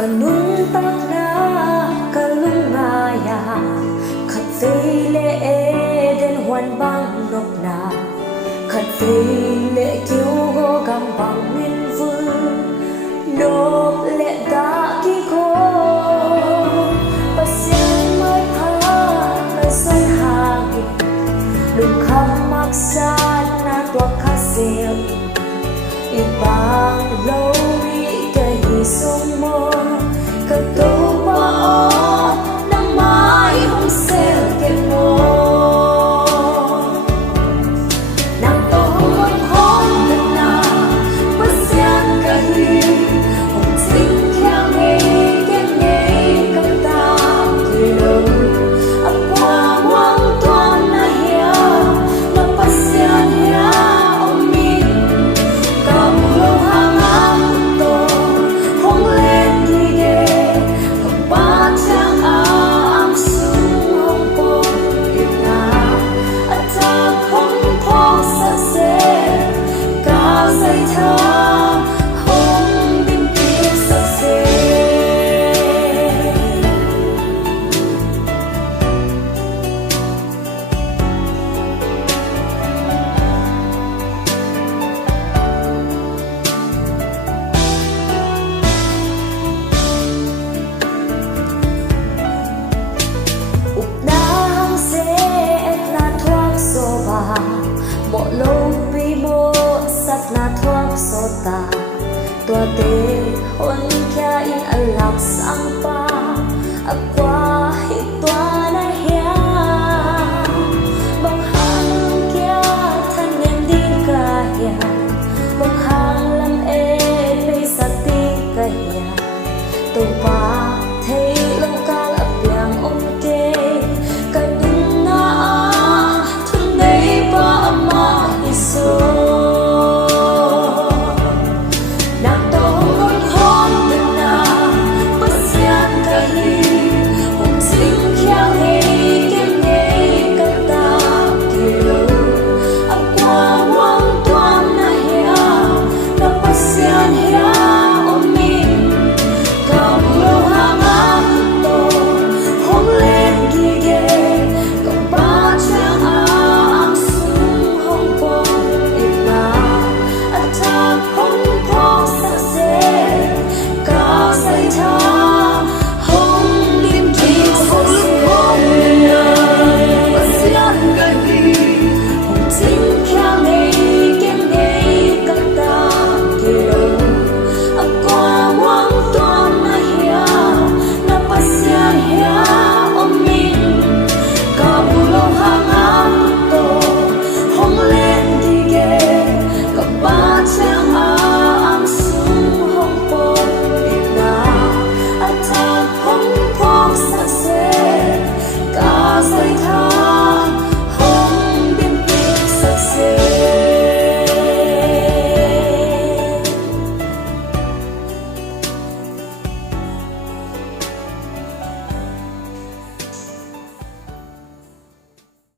kanun tak na kalungaya khat feile den huan bang nok na khat feile kiu go gam bang min vu nop le da ki ko pasyan mai pha na san ha ki lung kham mak san na tua kha sil ibang lo sông mơ cất tô bao năm mai hôm sẽ kẹp mồ nàng tô hôn hôn thật na bất giác cả hi hồng sinh theo nghe kẹp nghe cầm ta thì lâu ấp qua quang toan na hia na bất giác hia om mi cầm lâu hàng am bộ lâu bi bố sắp na thoáng so ta tua tê hôn